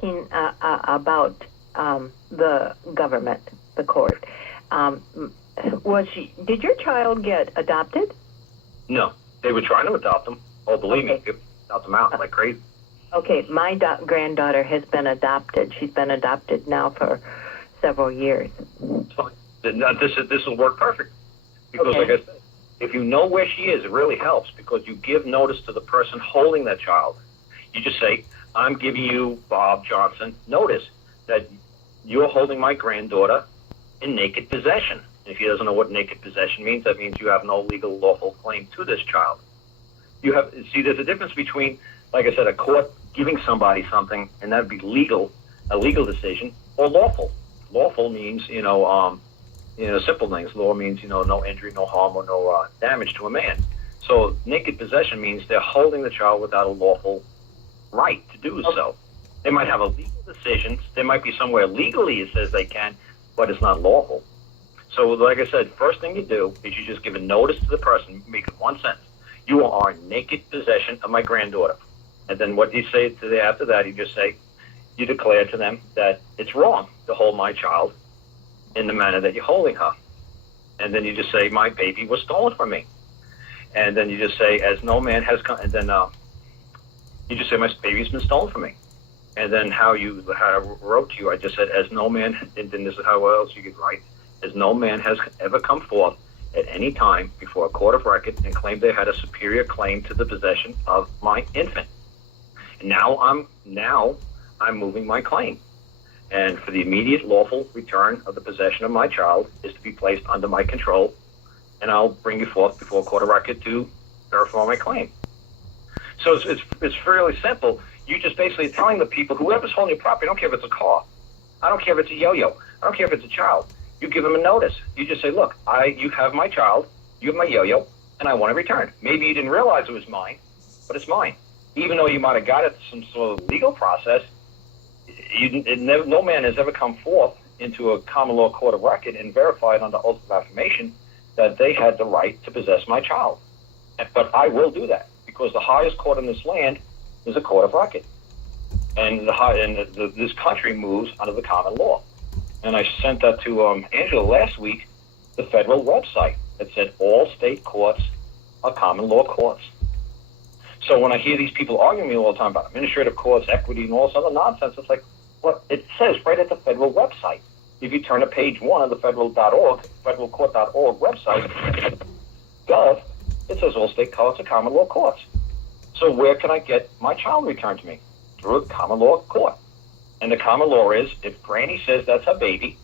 asking about the government, the court. Did your child get adopted? No, they were trying to adopt them. Oh, believe me, they adopt them out like crazy. Okay, my granddaughter has been adopted. She's been adopted now for several years. So, this will work perfect because, Okay. like I said, if you know where she is, it really helps because you give notice to the person holding that child. You just say, "I'm giving you, Bob Johnson, notice that you're holding my granddaughter in naked possession." If he doesn't know what naked possession means, that means you have no legal lawful claim to this child. There's a difference between, like I said, a court giving somebody something, and that'd be legal, a legal decision, or lawful. Lawful means, simple things. Law means, no injury, no harm, or no damage to a man. So naked possession means they're holding the child without a lawful right to do so. They might have a legal decision. There might be somewhere legally it says they can, but it's not lawful. So, like I said, first thing you do is you just give a notice to the person, make it one sentence. You are in naked possession of my granddaughter. And then what you say after that, you just say, you declare to them that it's wrong to hold my child in the manner that you're holding her. And then you just say, my baby was stolen from me. And then you just say, as no man has come, and then you just say, my baby's been stolen from me. And then how I wrote to you, I just said, as no man, and then this is how else you could write, as no man has ever come forth at any time before a court of record and claimed they had a superior claim to the possession of my infant. And now I'm moving my claim. And for the immediate lawful return of the possession of my child is to be placed under my control, and I'll bring you forth before a court of record to verify my claim. So it's fairly simple. You just basically telling the people, whoever's holding your property, I don't care if it's a car, I don't care if it's a yo-yo, I don't care if it's a child, you give them a notice. You just say, look, you have my child, you have my yo-yo, and I want it returned. Maybe you didn't realize it was mine, but it's mine. Even though you might have got it through some sort of legal process, no man has ever come forth into a common law court of record and verified under oath of affirmation that they had the right to possess my child. But I will do that because the highest court in this land is a court of record. And this country moves under the common law. And I sent that to Angela last week, the federal website that said all state courts are common law courts. So when I hear these people arguing me all the time about administrative courts, equity, and all this other nonsense, it's like, well, it says right at the federal website. If you turn to page 1 of the federalcourt.org website, gov, it says all state courts are common law courts. So where can I get my child returned to me? Through a common law court. And the common law is, if Granny says that's her baby,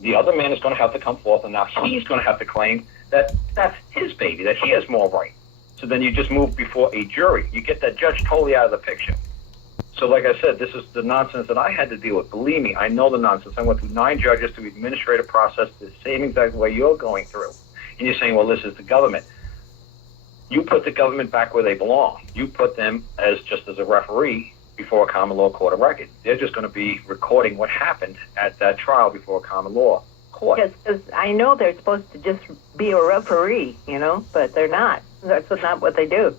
the other man is going to have to come forth, and now he's going to have to claim that that's his baby, that he has more right. So then you just move before a jury. You get that judge totally out of the picture. So like I said, this is the nonsense that I had to deal with. Believe me, I know the nonsense. I went through 9 judges through the administrative process the same exact way you're going through. And you're saying, well, this is the government. You put the government back where they belong. You put them just as a referee before a common law court of record. They're just going to be recording what happened at that trial before a common law court. Yes, because I know they're supposed to just be a referee, but they're not. That's not what they do.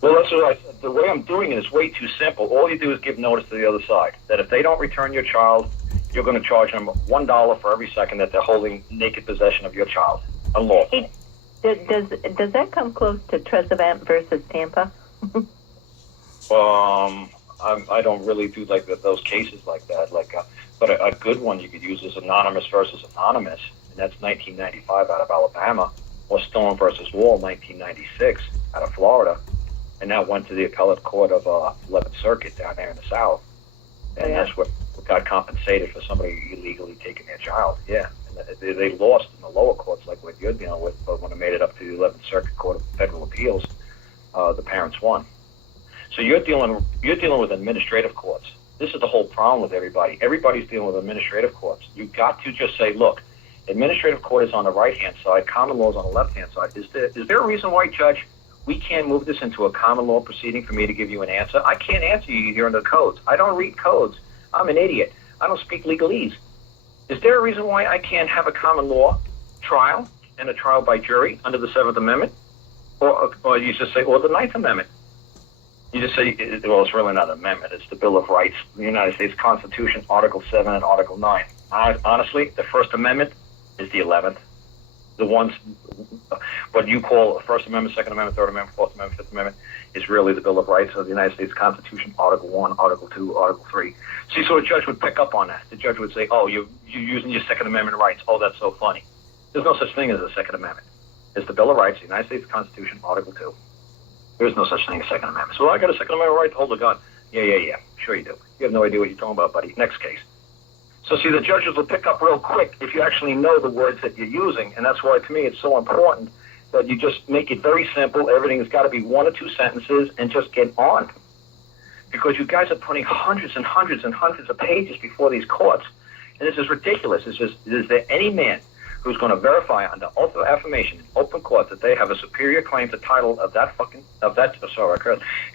Well, that's what I said. The way I'm doing it is way too simple. All you do is give notice to the other side that if they don't return your child, you're going to charge them $1 for every second that they're holding naked possession of your child. Unlawful. Does that come close to Trezevant versus Tampa? I don't really do like those cases like that. But a good one you could use is anonymous versus anonymous, and that's 1995 out of Alabama, or Stone versus Wall, 1996 out of Florida, and that went to the appellate court of 11th Circuit down there in the South, and that's what got compensated for somebody illegally taking their child. Yeah, and they lost in the lower courts like what you're dealing with, but when it made it up to the 11th Circuit Court of Federal Appeals, the parents won. So you're dealing with administrative courts. This is the whole problem with everybody. Everybody's dealing with administrative courts. You've got to just say, look, administrative court is on the right-hand side, common law is on the left-hand side. Is there a reason why, Judge, we can't move this into a common law proceeding for me to give you an answer? I can't answer you here under the codes. I don't read codes. I'm an idiot. I don't speak legalese. Is there a reason why I can't have a common law trial and a trial by jury under the 7th Amendment? Or you just say, or the 9th Amendment? You just say, well, it's really not an amendment. It's the Bill of Rights, the United States Constitution, Article 7 and Article 9. Honestly, the First Amendment is the 11th. The ones, what you call First Amendment, Second Amendment, Third Amendment, Fourth Amendment, Fifth Amendment, is really the Bill of Rights of the United States Constitution, Article 1, Article 2, Article 3. See, so a judge would pick up on that. The judge would say, oh, you're using your Second Amendment rights. Oh, that's so funny. There's no such thing as a Second Amendment. It's the Bill of Rights, the United States Constitution, Article 2. There's no such thing as Second Amendment. So I got a Second Amendment right to hold a gun. Yeah. Sure you do. You have no idea what you're talking about, buddy. Next case. So see, the judges will pick up real quick if you actually know the words that you're using, and that's why, to me, it's so important that you just make it very simple. Everything's got to be 1 or 2 sentences and just get on. Because you guys are putting hundreds and hundreds and hundreds of pages before these courts, and this is ridiculous. It's just, is there any man who's going to verify under oath of affirmation in open court that they have a superior claim to title of that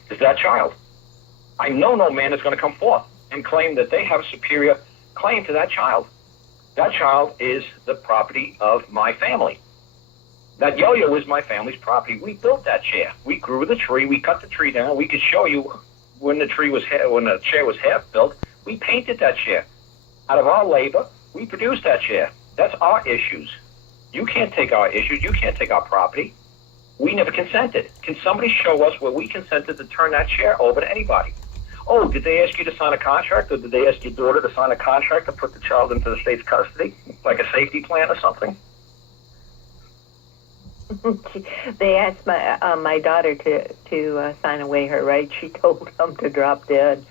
is that child? I know no man is going to come forth and claim that they have a superior claim to that child. That child is the property of my family. That yo-yo is my family's property. We built that chair. We grew the tree. We cut the tree down. We could show you when the chair was half built. We painted that chair. Out of our labor, we produced that chair. That's our issues. You can't take our issues. You can't take our property. We never consented. Can somebody show us where we consented to turn that chair over to anybody? Oh, did they ask you to sign a contract, or did they ask your daughter to sign a contract to put the child into the state's custody, like a safety plan or something? They asked my daughter to sign away her rights. She told them to drop dead.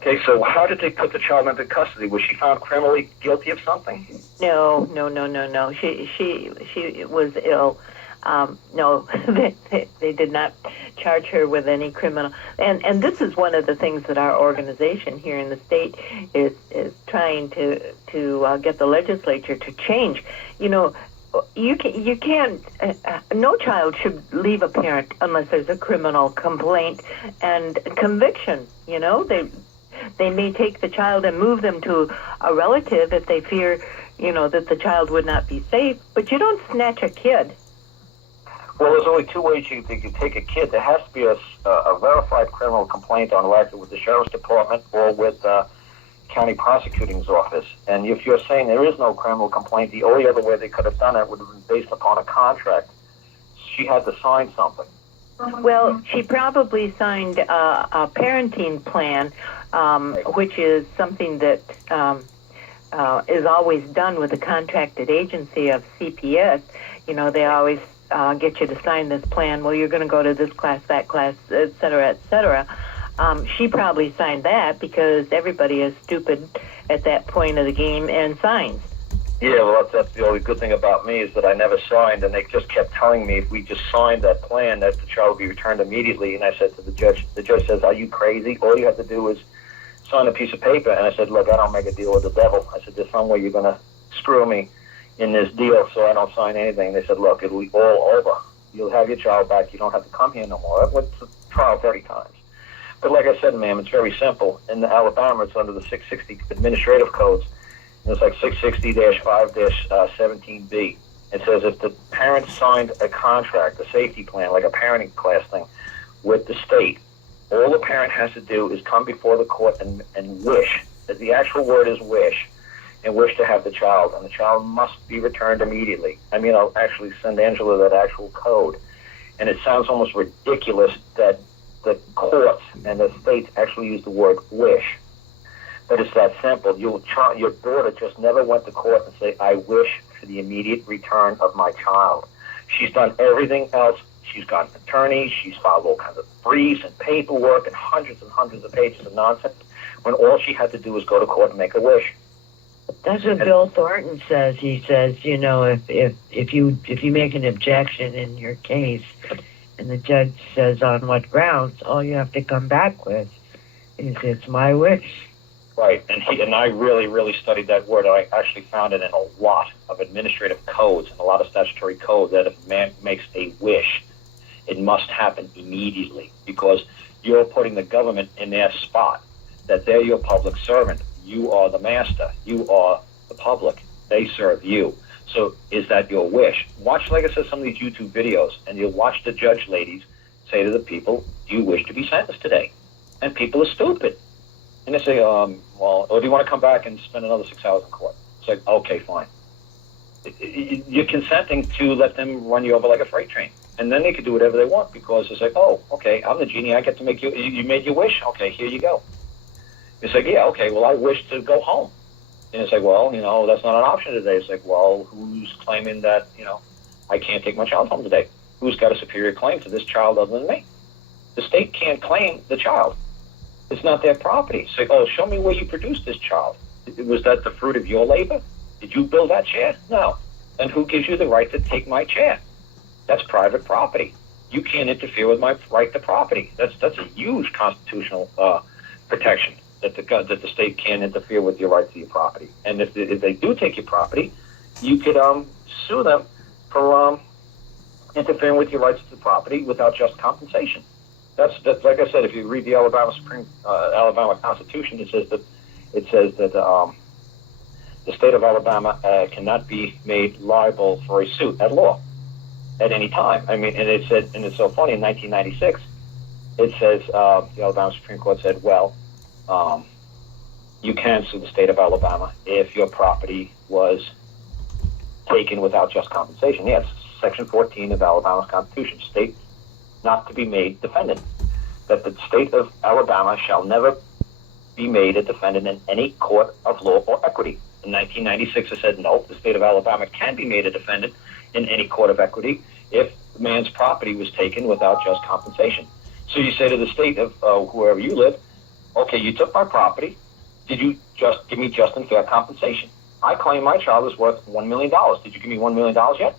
Okay, so how did they put the child into custody? Was she found criminally guilty of something? No. She was ill. No, they did not charge her with any criminal. And this is one of the things that our organization here in the state is trying to get the legislature to change. You know, you can't. No child should leave a parent unless there's a criminal complaint and conviction. You know, they may take the child and move them to a relative if they fear, you know, that the child would not be safe. But you don't snatch a kid. Well, there's only 2 ways you can take a kid. There has to be a verified criminal complaint on record with the sheriff's department or with the county prosecuting's office. And if you're saying there is no criminal complaint, the only other way they could have done it would have been based upon a contract. She had to sign something. Well, she probably signed a parenting plan, which is something that is always done with a contracted agency of CPS. You know, they always get you to sign this plan. Well, you're going to go to this class, that class, et cetera, et cetera. She probably signed that because everybody is stupid at that point of the game and signs. Yeah, well, that's the only good thing about me is that I never signed, and they just kept telling me if we just signed that plan that the child would be returned immediately. And I said to the judge says, are you crazy? All you have to do is sign a piece of paper. And I said, look, I don't make a deal with the devil. I said, there's some way you're going to screw me in this deal so I don't sign anything. They said, look, it'll be all over. You'll have your child back. You don't have to come here no more. I went to trial 30 times. But like I said, ma'am, it's very simple. In Alabama, it's under the 660 administrative codes. And it's like 660-5-17B. It says if the parent signed a contract, a safety plan, like a parenting class thing, with the state, all the parent has to do is come before the court and wish. The actual word is wish. And wish to have the child, and the child must be returned immediately. I mean, I'll actually send Angela that actual code. And it sounds almost ridiculous that the courts and the states actually use the word wish. But it's that simple. Your daughter just never went to court and say, I wish for the immediate return of my child. She's done everything else. She's got an attorney. She's filed all kinds of briefs and paperwork and hundreds of pages of nonsense, when all she had to do was go to court and make a wish. That's what Bill Thornton says. He says, you know, if you make an objection in your case and the judge says on what grounds, all you have to come back with is it's my wish. Right, and I really studied that word. I actually found it in a lot of administrative codes and a lot of statutory codes that if a man makes a wish, it must happen immediately because you're putting the government in their spot, that they're your public servant. You are the master. You are the public. They serve you. So is that your wish? Watch, like I said, some of these YouTube videos, and you'll watch the judge ladies say to the people, do you wish to be sentenced today? And people are stupid. And they say, well, or do you want to come back and spend another 6 hours in court? It's like, okay, fine. You're consenting to let them run you over like a freight train. And then they can do whatever they want because it's like, oh, okay, I'm the genie. I get to make you made your wish. Okay, here you go. It's like, yeah, okay, well, I wish to go home. And it's like, well, that's not an option today. It's like, well, who's claiming that, I can't take my child home today? Who's got a superior claim to this child other than me? The state can't claim the child. It's not their property. Say, oh, show me where you produced this child. Was that the fruit of your labor? Did you build that chair? No. Then who gives you the right to take my chair? That's private property. You can't interfere with my right to property. That's a huge constitutional protection that the state can't interfere with your right to your property. And if they do take your property, you could sue them for interfering with your rights to property without just compensation. That's like I said. If you read the Alabama Constitution, it says that the state of Alabama cannot be made liable for a suit at law at any time. I mean, and it said, and it's so funny. In 1996, it says the Alabama Supreme Court said, well, you can sue the state of Alabama if your property was taken without just compensation. Yes, Section 14 of Alabama's Constitution states not to be made defendant, that the state of Alabama shall never be made a defendant in any court of law or equity. In 1996, it said, no, the state of Alabama can be made a defendant in any court of equity if the man's property was taken without just compensation. So you say to the state of wherever you live, okay, you took my property. Did you just give me just and fair compensation? I claim my child is worth $1 million. Did you give me $1 million yet?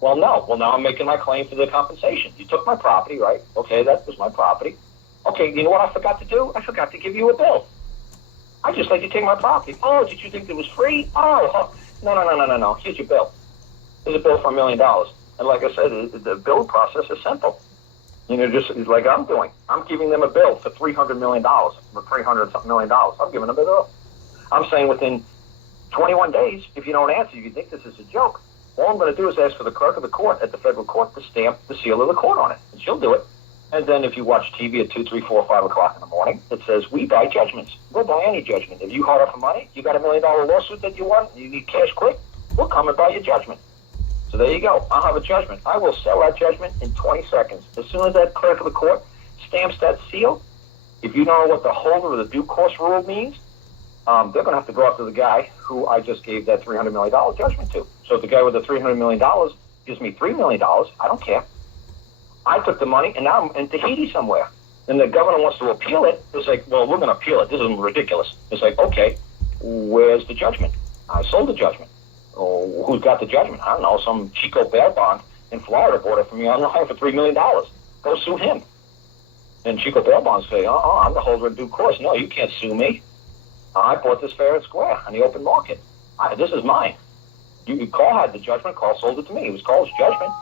Well, no. Well, now I'm making my claim for the compensation. You took my property, right? Okay, that was my property. Okay, you know what I forgot to do? I forgot to give you a bill. I just let you take my property. Oh, did you think it was free? Oh, no. Here's your bill. Here's a bill for $1 million. And like I said, the bill process is simple. Just like I'm doing. I'm giving them a bill for $300 million, for $300 million. I'm giving them a bill. I'm saying within 21 days, if you don't answer, you think this is a joke. All I'm going to do is ask for the clerk of the court at the federal court to stamp the seal of the court on it, and she'll do it. And then if you watch TV at 2, 3, 4, 5 o'clock in the morning, it says, we buy judgments. We'll buy any judgment. If you hard up for money, you got $1 million lawsuit that you want, you need cash quick, we'll come and buy your judgment. So there you go. I'll have a judgment. I will sell that judgment in 20 seconds. As soon as that clerk of the court stamps that seal, if you don't know what the holder of the due course rule means, they're going to have to go after the guy who I just gave that $300 million judgment to. So if the guy with the $300 million gives me $3 million, I don't care. I took the money, and now I'm in Tahiti somewhere. And the governor wants to appeal it. It's like, well, we're going to appeal it. This is ridiculous. It's like, okay, where's the judgment? I sold the judgment. Oh, who's got the judgment? I don't know. Some Chico bail bond in Florida bought it from me online for $3 million. Go sue him. And Chico bail bonds say, I'm the holder of due course. No, you can't sue me. I bought this fair and square on the open market. This is mine. Carl had the judgment. Carl sold it to me. It was Carl's judgment.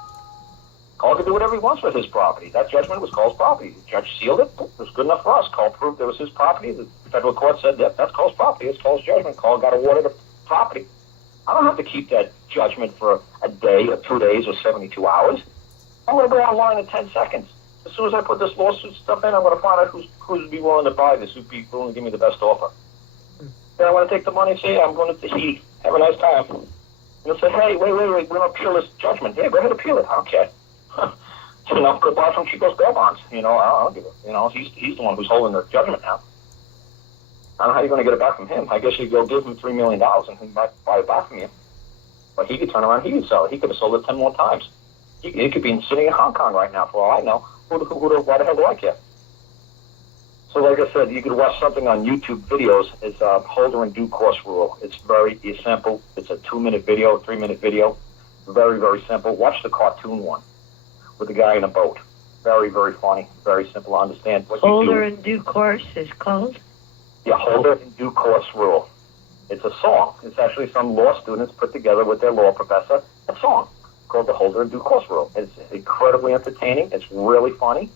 Carl could do whatever he wants with his property. That judgment was Carl's property. The judge sealed it. It was good enough for us. Carl proved it was his property. The federal court said, yep, that's Carl's property. It's Carl's judgment. Carl got awarded a property. I don't have to keep that judgment for a day or 2 days or 72 hours. I'm going to go online in 10 seconds. As soon as I put this lawsuit stuff in, I'm going to find out who's be willing to buy this, who'd be willing to give me the best offer. Then I want to take the money and say, I'm going to Tahiti. Have a nice time. And they'll say, hey, wait, we're going to appeal this judgment. Yeah, go ahead, appeal it. I don't care. Go buy from Chico's bail bonds. I don't give it. He's the one who's holding the judgment now. I don't know how you're going to get it back from him. I guess you go give him $3 million and he might buy it back from you. But he could turn around, he could sell it. He could have sold it 10 more times. He could be sitting in Hong Kong right now, for all I know. Why the hell do I care? So like I said, you could watch something on YouTube videos. It's holder and due course rule. It's very simple. It's a 2-minute video, 3-minute video. Very, very simple. Watch the cartoon one with the guy in a boat. Very, very funny. Very simple to understand. Holder and due course is called? Yeah, holder and due course rule. It's a song. It's actually some law students put together with their law professor a song called the holder and due course rule. It's incredibly entertaining. It's really funny.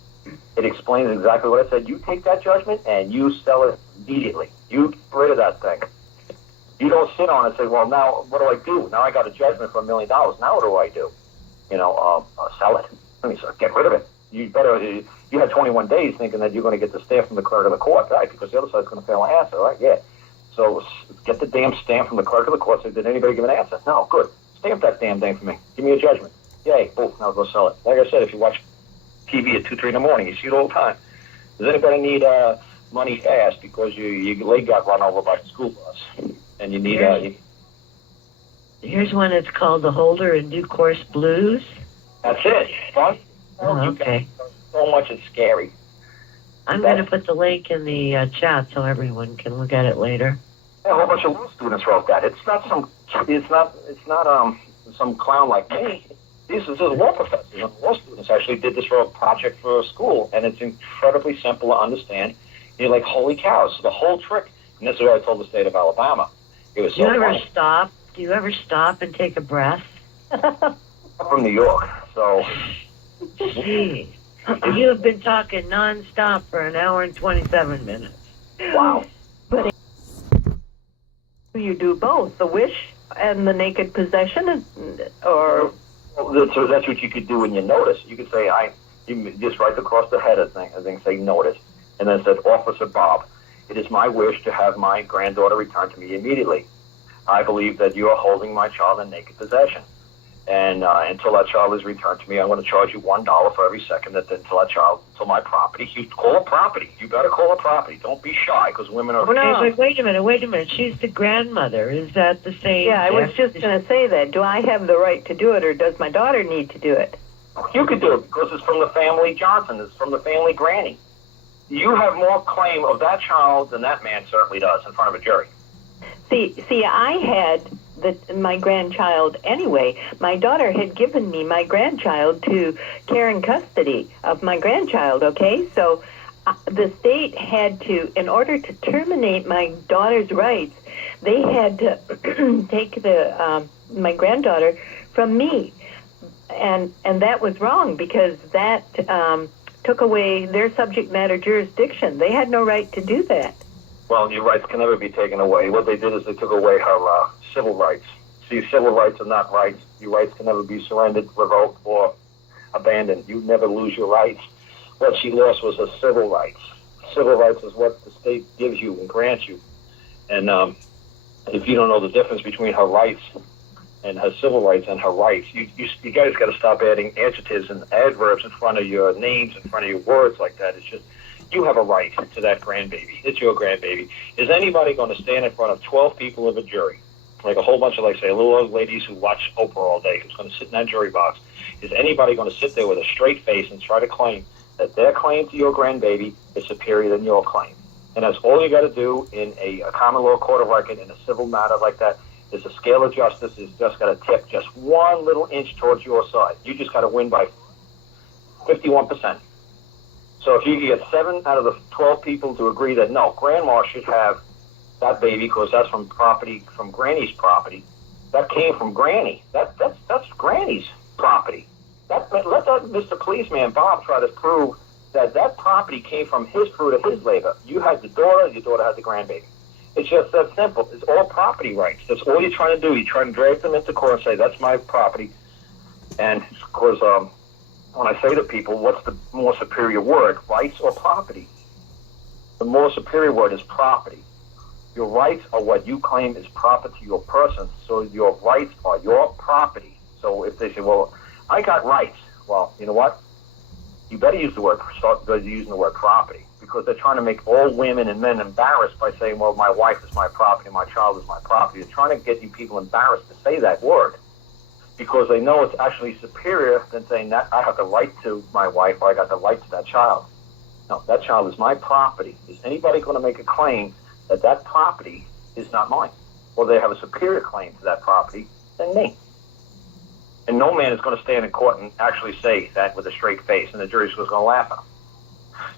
It explains exactly what I said. You take that judgment and you sell it immediately. You get rid of that thing. You don't sit on it and say, well, now what do I do? Now I got a judgment for $1 million. Now what do I do? Sell it. I mean, so get rid of it. you had 21 days thinking that you're going to get the stamp from the clerk of the court, right? Because the other side's going to fail an answer, right? Yeah. So get the damn stamp from the clerk of the court. Say, did anybody give an answer? No. Good. Stamp that damn thing for me. Give me a judgment. Yay. Boom. Now go sell it. Like I said, if you watch TV at 2, 3 in the morning, you see it all the time. Does anybody need money fast because your leg got run over by a school bus and you need Here's one that's called the Holder in Due Course Blues. That's it. Fun. Oh, okay. So much it's scary. I'm going to put the link in the chat so everyone can look at it later. Yeah, a whole bunch of law students wrote that. It's not some clown like me. These are law professors and law students actually did this for a project for a school, and it's incredibly simple to understand. You're like, holy cow! So the whole trick, and this is what I told the state of Alabama. It was so funny. Do you ever stop and take a breath? I'm from New York, so. Gee, you have been talking nonstop for an hour and 27 minutes. Wow. But you do both, the wish and the naked possession, or... So that's what you could do in your notice. You could say, you just write across the head of thing, say notice, and then it says, Officer Bob, it is my wish to have my granddaughter returned to me immediately. I believe that you are holding my child in naked possession. And until that child is returned to me, I'm going to charge you $1 for every second until my property. You call it property. You better call it property. Don't be shy, because women are... Oh, no, but wait a minute. She's the grandmother. Is that the same? Yeah, I was just going to say that. Do I have the right to do it, or does my daughter need to do it? You could do it, because it's from the family Johnson. It's from the family Granny. You have more claim of that child than that man certainly does in front of a jury. See, I had my grandchild anyway. My daughter had given me my grandchild to care and custody of my grandchild, okay? So the state had to, in order to terminate my daughter's rights, they had to take my granddaughter from me. And that was wrong, because that took away their subject matter jurisdiction. They had no right to do that. Well, your rights can never be taken away. What they did is they took away her civil rights. See, civil rights are not rights. Your rights can never be surrendered, revoked, or abandoned. You never lose your rights. What she lost was her civil rights. Civil rights is what the state gives you and grants you. And if you don't know the difference between her rights and her civil rights and her rights, you guys got to stop adding adjectives and adverbs in front of your names, in front of your words like that. It's just... You have a right to that grandbaby. It's your grandbaby. Is anybody going to stand in front of 12 people of a jury, like a whole bunch of, like, say, little old ladies who watch Oprah all day, who's going to sit in that jury box? Is anybody going to sit there with a straight face and try to claim that their claim to your grandbaby is superior than your claim? And that's all you got to do in a common law court of record in a civil matter like that. Is the scale of justice is just got to tip just one little inch towards your side. You just got to win by 51%. So if you get 7 out of the 12 people to agree that, no, Grandma should have that baby because that's from Granny's property. That came from Granny. That's Granny's property. Let that Mr. Policeman Bob try to prove that property came from his fruit of his labor. You had the daughter, your daughter had the grandbaby. It's just that simple. It's all property rights. That's all you're trying to do. You're trying to drag them into court and say, that's my property. And because... when I say to people, what's the more superior word, rights or property? The more superior word is property. Your rights are what you claim is proper to your person, so your rights are your property. So if they say, well, I got rights, well, you know what? You better start using the word property, because they're trying to make all women and men embarrassed by saying, well, my wife is my property, my child is my property. They're trying to get you people embarrassed to say that word, because they know it's actually superior than saying that I have the right to my wife or I got the right to that child. No, that child is my property. Is anybody going to make a claim that that property is not mine? Well, they have a superior claim to that property than me. And no man is going to stand in court and actually say that with a straight face, and the jury's going to laugh at him.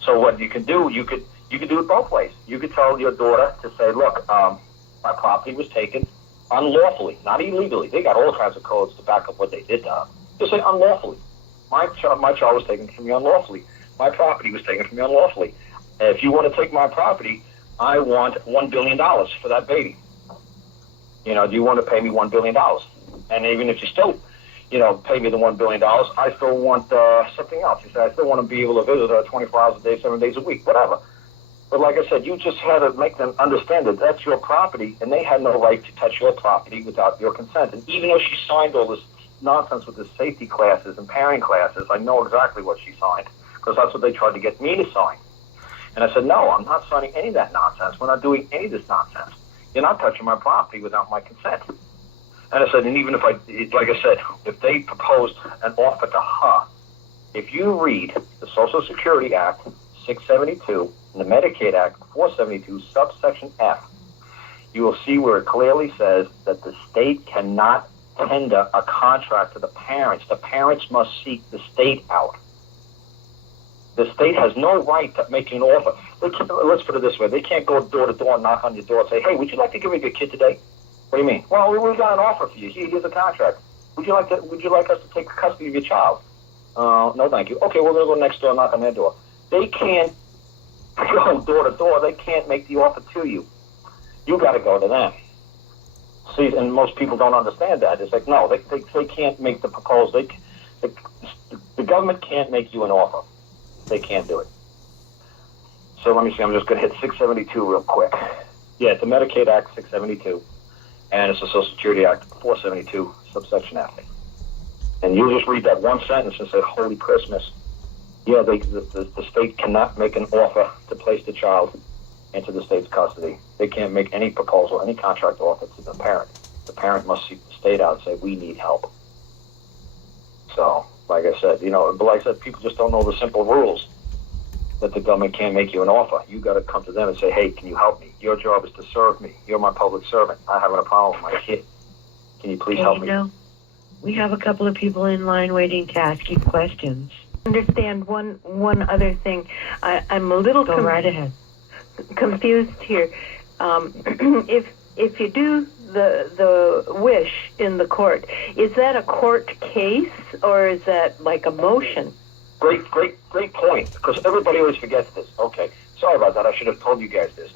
So what you can do, you could do it both ways. You could tell your daughter to say, look, my property was taken unlawfully, not illegally. They got all kinds of codes to back up what they did to her. Just say unlawfully. My child was taken from me unlawfully. My property was taken from me unlawfully. If you want to take my property, I want $1 billion for that baby. You know, do you want to pay me $1 billion? And even if pay me the $1 billion. I still want something else. He said, I still want to be able to visit her 24 hours a day, 7 days a week, whatever. But like I said, you just had to make them understand that that's your property, and they had no right to touch your property without your consent. And even though she signed all this nonsense with the safety classes and pairing classes, I know exactly what she signed, because that's what they tried to get me to sign. And I said, no, I'm not signing any of that nonsense. We're not doing any of this nonsense. You're not touching my property without my consent. And I said, and even if they proposed an offer to her, if you read the Social Security Act 672 and the Medicaid Act 472, subsection F, you will see where it clearly says that the state cannot tender a contract to the parents. The parents must seek the state out. The state has no right to make an offer. Let's put it this way. They can't go door to door and knock on your door and say, hey, would you like to give me your kid today? What do you mean? Well, we got an offer for you. Here's a contract. Would you like us to take custody of your child? No, thank you. Okay, we're going to go next door and knock on their door. They can't go door to door. They can't make the offer to you. You got to go to them. See, and most people don't understand that. It's like, no, they can't make the proposal. The government can't make you an offer. They can't do it. So let me see. I'm just going to hit 672 real quick. Yeah, it's the Medicaid Act 672, and it's the Social Security Act 472, subsection F. And you just read that one sentence and say, holy Christmas. Yeah, the state cannot make an offer to place the child into the state's custody. They can't make any proposal, any contract offer to the parent. The parent must seek the state out and say, we need help. So, like I said, but like I said, people just don't know the simple rules that the government can't make you an offer. You got to come to them and say, hey, can you help me? Your job is to serve me. You're my public servant. I'm having a problem with my kid. Can you please help me? We have a couple of people in line waiting to ask you questions. Understand one other thing. I'm a little Go right ahead. Confused here. If you do the wish in the court, is that a court case or is that like a motion? Great point, because everybody always forgets this. Okay, sorry about that. I should have told you guys this.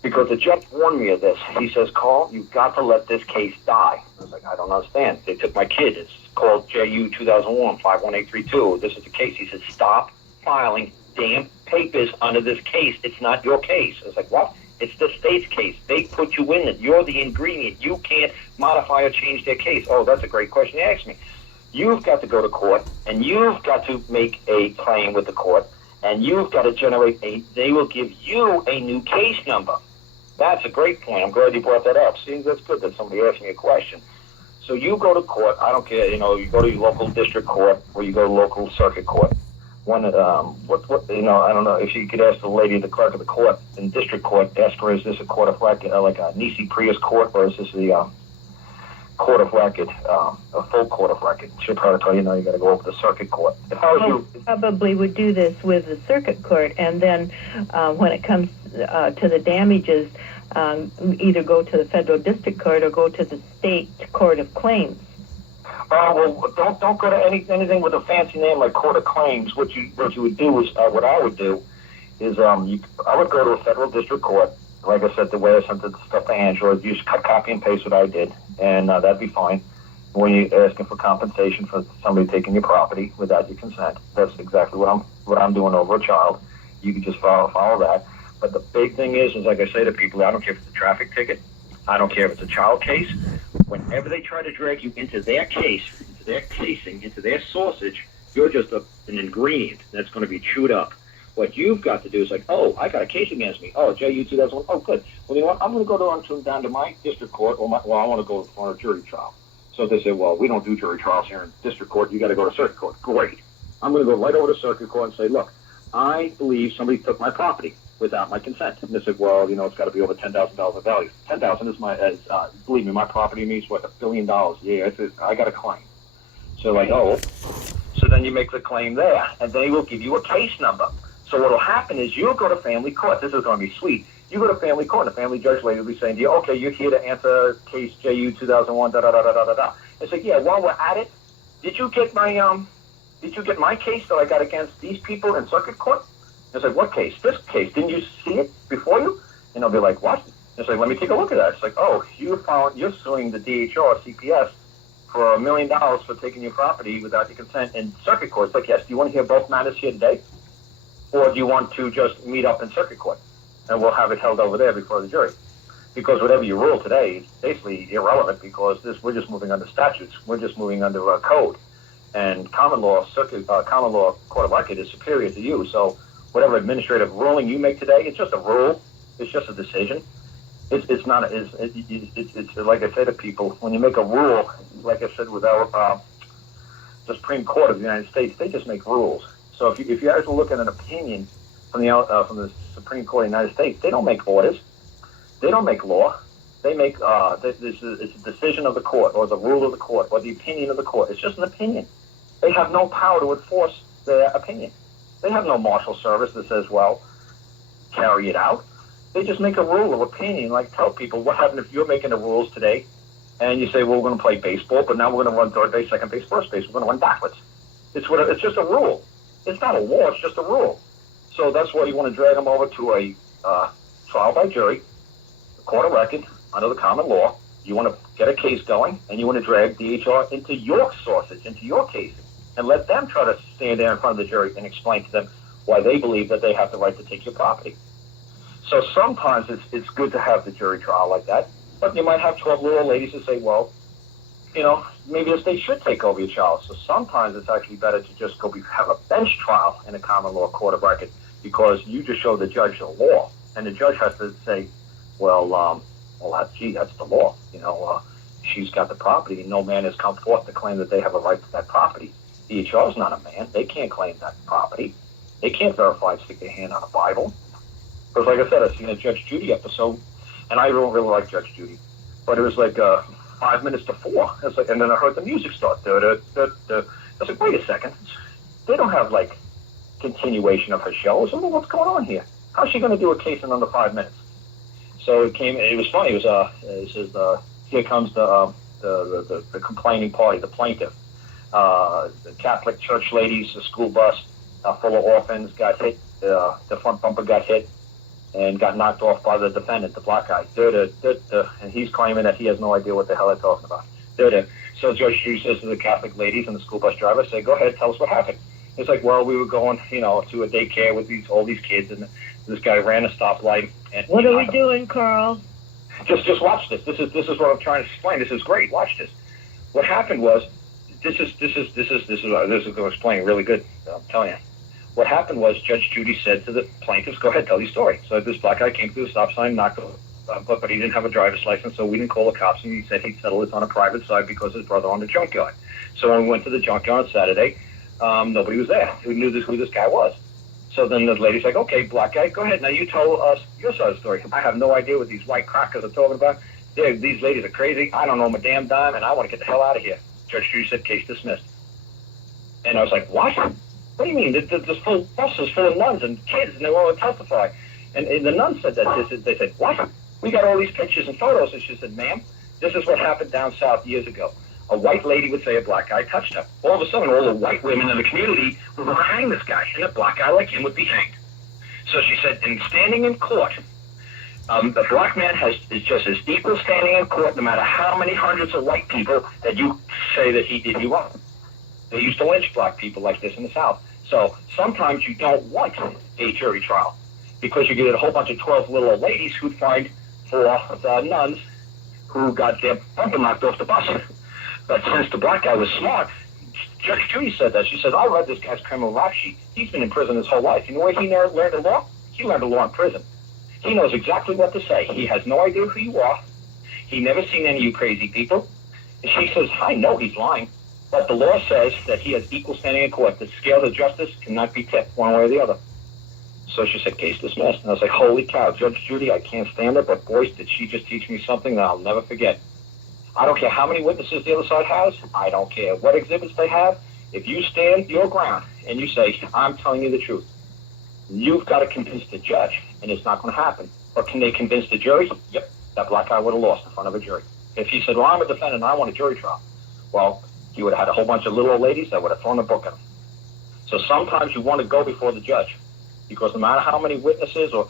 Because the judge warned me of this. He says, Carl, you've got to let this case die. I was like, I don't understand. They took my kid. It's called JU 2001-51832. This is the case. He said, stop filing damn papers under this case. It's not your case. I was like, what? It's the state's case. They put you in it. You're the ingredient. You can't modify or change their case. Oh, that's a great question you asked me. You've got to go to court, and you've got to make a claim with the court, and you've got to generate they will give you a new case number. That's a great point. I'm glad you brought that up. See, that's good that somebody asked me a question. So you go to court. I don't care. You go to your local district court or you go to local circuit court. I don't know if you could ask the lady, the clerk of the court in district court, ask her, is this a court of record, like a Nisi Prius court, or is this the court of record, a full court of record? She'll probably tell you, no, you got to go over to the circuit court. If I was you, probably would do this with the circuit court, and then when it comes to the damages, either go to the federal district court or go to the state court of claims. Well, don't go to anything with a fancy name like court of claims. What you would do is, what I would do is, I would go to a federal district court. Like I said, the way I sent the stuff to Angela, you just copy and paste what I did, and that'd be fine. When you're asking for compensation for somebody taking your property without your consent, that's exactly what I'm doing over a child. You can just follow that. But the big thing is like I say to people, I don't care if it's a traffic ticket, I don't care if it's a child case. Whenever they try to drag you into their case, into their casing, into their sausage, you're just an ingredient that's going to be chewed up. What you've got to do is like, oh, I got a case against me. Oh, JU 2001. Oh, good. Well, you know what? I'm going to go down to my district court, I want to go on a jury trial. So they say, well, we don't do jury trials here in district court. You got to go to circuit court. Great. I'm going to go right over to circuit court and say, look, I believe somebody took my property without my consent. And they said, well, it's got to be over $10,000 of value. $10,000 is believe me, my property means what, $1 billion. Yeah, I got a claim. So like, oh, so then you make the claim there, and they will give you a case number. So what will happen is you'll go to family court. This is going to be sweet. You go to family court, and the family judge lady will be saying to you, okay, you're here to answer case JU 2001, da-da-da-da-da-da. It's like, yeah, while we're at it, did you get my case that I got against these people in circuit court? It's like, what case? This case. Didn't you see it before you? And they'll be like, what? It's like, let me take a look at that. It's like, oh, you're suing the DHR, CPS, for $1 million for taking your property without your consent in circuit court. It's like, yes, do you want to hear both matters here today? Or do you want to just meet up in circuit court? And we'll have it held over there before the jury. Because whatever you rule today is basically irrelevant, because we're just moving under statutes. We're just moving under code. And common law court of record is superior to you. So whatever administrative ruling you make today, it's just a rule. It's just a decision. It's not. It's like I say to people, when you make a rule, like I said with our the Supreme Court of the United States, they just make rules. So if you guys will look at an opinion from the Supreme Court of the United States, they don't make orders. They don't make law. They make it's a decision of the court, or the rule of the court, or the opinion of the court. It's just an opinion. They have no power to enforce their opinion. They have no marshal service that says, well, carry it out. They just make a rule of opinion, like tell people what happened if you're making the rules today, and you say, well, we're going to play baseball, but now we're going to run third base, second base, first base. We're going to run backwards. It's just a rule. It's not a law. It's just a rule. So that's why you want to drag them over to a trial by jury, a court of record, under the common law. You want to get a case going, and you want to drag DHR into your sausage, into your case, and let them try to stand there in front of the jury and explain to them why they believe that they have the right to take your property. So sometimes it's good to have the jury trial like that, but you might have 12 little ladies who say, well, maybe the state should take over your child. So sometimes it's actually better to just go have a bench trial in a common law court of record, because you just show the judge the law, and the judge has to say, well, that's the law. She's got the property, and no man has come forth to claim that they have a right to that property. DHR is not a man. They can't claim that property. They can't verify and stick their hand on a Bible. Because like I said, I've seen a Judge Judy episode, and I don't really like Judge Judy, but it was like 5 minutes to 4. It's like, and then I heard the music start. I was like, wait a second. They don't have like continuation of her shows. I mean, what's going on here? How's she going to do a case in under 5 minutes? So it was funny. It says, here comes the complaining party, the plaintiff. The Catholic church ladies, the school bus full of orphans got hit. The front bumper got hit and got knocked off by the defendant, the black guy. And he's claiming that he has no idea what the hell they're talking about. So Judge Judy says to the Catholic ladies and the school bus driver, say, go ahead, tell us what happened. It's like, well, we were going, to a daycare with all these kids, and this guy ran a stoplight. And what are we doing, Carl? Just watch this. This is what I'm trying to explain. This is great. Watch this. What happened was, this is going to explain really good. I'm telling you. What happened was, Judge Judy said to the plaintiffs, go ahead, tell your story. So this black guy came through the stop sign, knocked over, but he didn't have a driver's license, so we didn't call the cops, and he said he'd settle this on a private side because his brother owned a junkyard. So when we went to the junkyard on Saturday, nobody was there who knew who this guy was. So then the lady's like, okay, black guy, go ahead. Now you tell us your side of the story. I have no idea what these white crackers are talking about. These ladies are crazy. I don't know them a damn dime, and I want to get the hell out of here. Judge Judy said, case dismissed. And I was like, what? What do you mean? This full bus is full of nuns and kids, and they want to testify. And the nuns said that. They said, what? We got all these pictures and photos. And she said, ma'am, this is what happened down south years ago. A white lady would say a black guy touched her. All of a sudden, all the white women in the community would want to hang this guy, and a black guy like him would be hanged. So she said, in standing in court, the black man is just as equal standing in court, no matter how many hundreds of white people that you say that he did you wrong. They used to lynch black people like this in the South. So sometimes you don't want a jury trial because you get a whole bunch of 12 little old ladies who'd find for the nuns who got their bumper knocked off the bus. But since the black guy was smart, Judge Judy said that. She said, I read this guy's criminal rap sheet. He's been in prison his whole life. You know where he learned the law? He learned the law in prison. He knows exactly what to say. He has no idea who you are. He never seen any of you crazy people. And she says, I know he's lying. But the law says that he has equal standing in court. The scale of justice cannot be tipped one way or the other. So she said, case dismissed. And I was like, holy cow, Judge Judy, I can't stand her, but boy, did she just teach me something that I'll never forget. I don't care how many witnesses the other side has. I don't care what exhibits they have. If you stand your ground and you say, I'm telling you the truth, you've got to convince the judge, and it's not going to happen. Or can they convince the jury? Yep, that black guy would have lost in front of a jury. If he said, well, I'm a defendant and I want a jury trial, well, he would have had a whole bunch of little old ladies that would have thrown a book at him. So sometimes you want to go before the judge because no matter how many witnesses or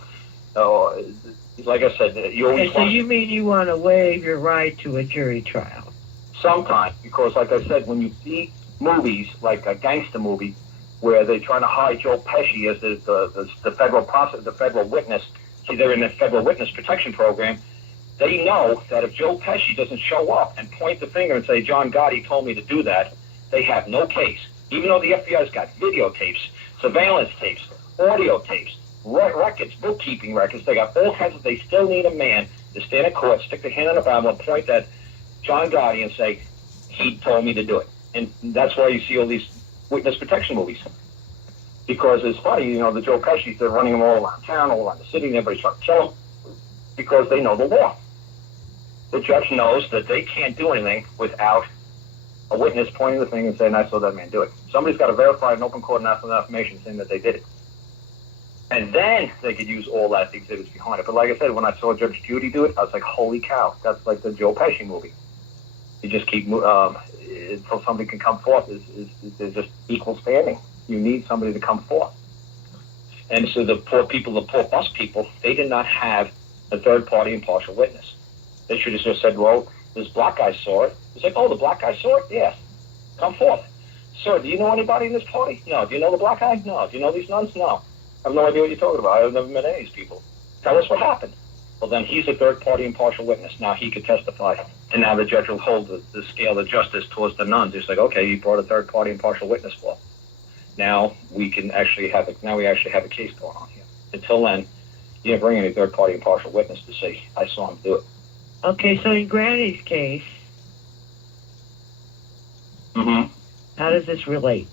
like I said, you always So you mean you want to waive your right to a jury trial? Sometimes, because like I said, when you see movies like a gangster movie where they're trying to hide Joe Pesci as the federal witness, see, they're in the federal witness protection program. They know that if Joe Pesci doesn't show up and point the finger and say, John Gotti told me to do that, they have no case. Even though the FBI's got videotapes, surveillance tapes, audio tapes, records, bookkeeping records, they got all kinds of, they still need a man to stand in court, stick their hand on the Bible and point at John Gotti and say, he told me to do it. And that's why you see all these witness protection movies. Because it's funny, you know, the Joe Pesci's, they're running them all around town, all around the city, and everybody's trying to kill them because they know the law. The judge knows that they can't do anything without a witness pointing the finger and saying, I saw that man do it. Somebody's got to verify in open court and ask for that information saying that they did it. And then they could use all that exhibits behind it. But like I said, when I saw Judge Judy do it, I was like, holy cow, that's like the Joe Pesci movie. You just keep, until somebody can come forth, is just equal standing. You need somebody to come forth. And so the poor people, the poor bus people, they did not have a third-party impartial witness. They should have just said, well, this black guy saw it. It's like, oh, the black guy saw it? Yes. Come forth. Sir, do you know anybody in this party? No. Do you know the black guy? No. Do you know these nuns? No. I have no idea what you're talking about. I've never met any of these people. Tell us what happened. Well, then he's a third-party impartial witness. Now he could testify. And now the judge will hold the scale of justice towards the nuns. It's like, okay, you brought a third-party impartial witness for. Now we can actually have a case going on here. Until then, you didn't bring any third-party impartial witness to say, I saw him do it. Okay, so in Granny's case, how does this relate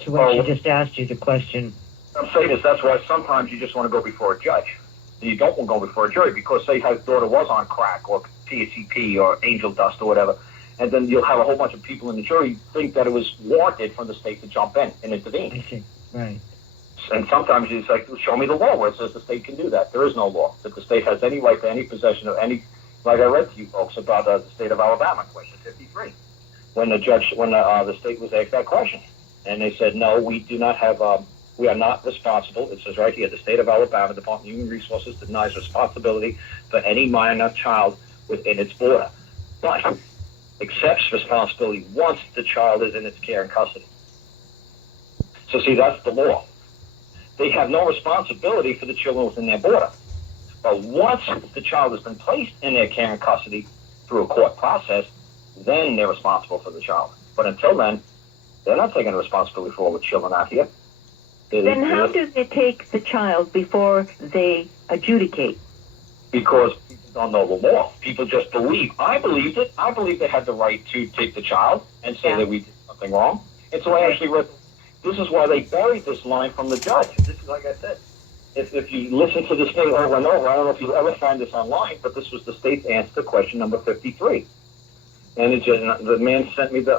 to what she just asked you, the question? I'm saying this, that's why sometimes you just want to go before a judge. And you don't want to go before a jury because, say, his daughter was on crack or PCP or angel dust or whatever, and then you'll have a whole bunch of people in the jury think that it was warranted for the state to jump in and intervene. I see, right. And sometimes it's like, show me the law where it says the state can do that. There is no law that the state has any right to any possession of any, like I read to you folks about the state of Alabama, question 53, when the state was asked that question. And they said, no, we do not have, we are not responsible. It says right here, the state of Alabama, Department of Human Resources denies responsibility for any minor child within its border, but accepts responsibility once the child is in its care and custody. So see, that's the law. They have no responsibility for the children within their border. But once the child has been placed in their care and custody through a court process, then they're responsible for the child. But until then, they're not taking responsibility for all the children out here. Then how do they take the child before they adjudicate? Because people don't know the law. People just believe. I believed it. I believe they had the right to take the child and say that we did something wrong. And so I actually read, this is why they buried this line from the judge. This is, like I said, if you listen to this thing over and over, I don't know if you'll ever find this online, but this was the state's answer to question number 53. And it just, the man sent me the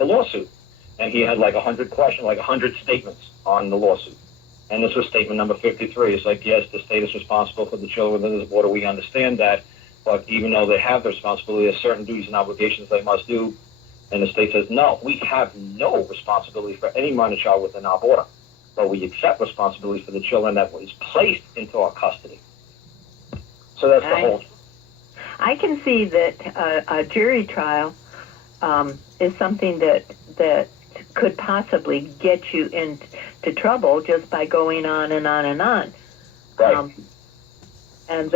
lawsuit. And he had like 100 questions, like 100 statements on the lawsuit. And this was statement number 53. It's like, yes, the state is responsible for the children within this border. We understand that. But even though they have the responsibility, there's certain duties and obligations they must do. And the state says, no, we have no responsibility for any minor child within our border. But we accept responsibility for the children that was placed into our custody. So that's the whole. I can see that a jury trial is something that could possibly get you into trouble just by going on and on and on. Right. And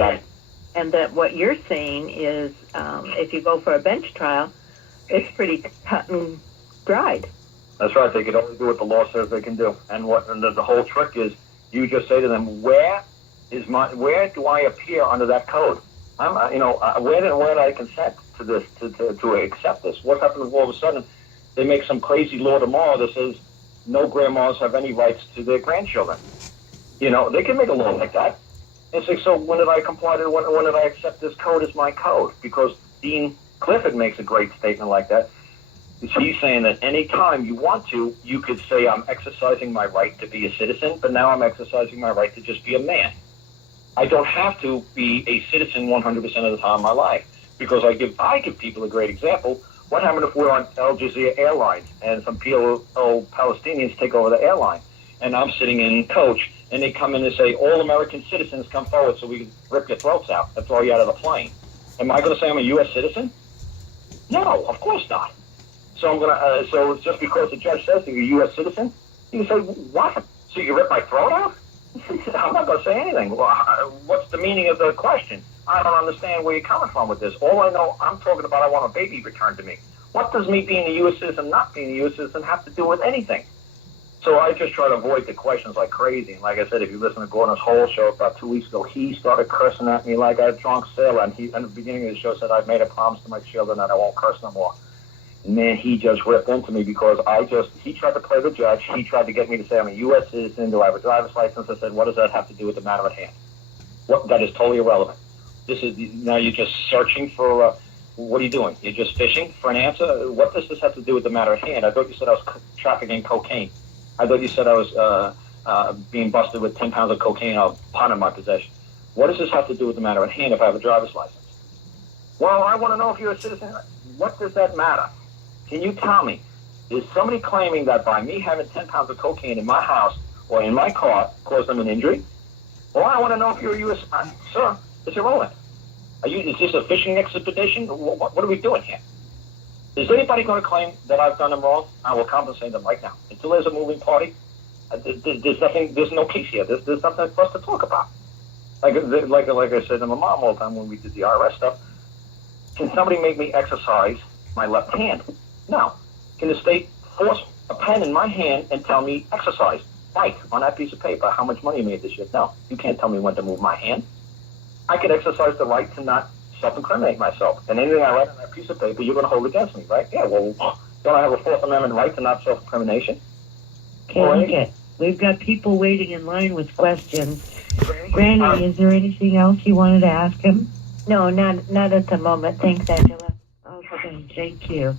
that what you're saying is if you go for a bench trial, it's pretty cut and dried. That's right. They can only do what the law says they can do. And the whole trick is, you just say to them, where do I appear under that code? Where did I consent to this, to accept this? What happens if all of a sudden they make some crazy law tomorrow that says no grandmas have any rights to their grandchildren? You know, they can make a law like that. And say, so when did I comply to, when did I accept this code as my code? Because Dean Clifford makes a great statement like that. He's saying that any time you want to, you could say, I'm exercising my right to be a citizen, but now I'm exercising my right to just be a man. I don't have to be a citizen 100% of the time of my life, because I give people a great example. What happened if we're on Al Jazeera Airlines and some Palestinians take over the airline, and I'm sitting in coach, and they come in and say, all American citizens come forward so we can rip your throats out and throw you out of the plane? Am I going to say I'm a U.S. citizen? No, of course not. So I'm gonna. So just because the judge says you're a U.S. citizen, you can say what? So you rip my throat out? I'm not gonna say anything. Well, what's the meaning of the question? I don't understand where you're coming from with this. All I know, I'm talking about I want a baby returned to me. What does me being a U.S. citizen, not being a U.S. citizen, have to do with anything? So I just try to avoid the questions like crazy. And like I said, if you listen to Gordon's whole show about 2 weeks ago, he started cursing at me like a drunk sailor. And he, in the beginning of the show, said, I've made a promise to my children that I won't curse no more. And then he just ripped into me because he tried to play the judge. He tried to get me to say I'm a U.S. citizen. Do I have a driver's license? I said, what does that have to do with the matter at hand? That is totally irrelevant. Now you're just searching for, what are you doing? You're just fishing for an answer? What does this have to do with the matter at hand? I thought you said I was trafficking cocaine. I thought you said I was being busted with 10 pounds of cocaine or pot in my possession. What does this have to do with the matter at hand if I have a driver's license? Well, I want to know if you're a citizen. What does that matter? Can you tell me, is somebody claiming that by me having 10 pounds of cocaine in my house or in my car caused them an injury? Well, I want to know if you're a U.S. Sir, it's irrelevant. Is this a fishing expedition? What are we doing here? Is anybody going to claim that I've done them wrong? I will compensate them right now. Until there's a moving party, there's no case here. There's nothing for us to talk about. Like I said to my mom all the time when we did the IRS stuff, can somebody make me exercise my left hand? No. Can the state force a pen in my hand and tell me exercise? Write on that piece of paper how much money you made this year. No. You can't tell me when to move my hand. I could exercise the right to not self-incriminate myself. And anything I write on that piece of paper, you're going to hold against me, right? Yeah, well, don't I have a Fourth Amendment right to not self-incrimination? Okay. We've got people waiting in line with questions. Granny, is there anything else you wanted to ask him? No, not at the moment. Thanks, Angela. Okay, thank you.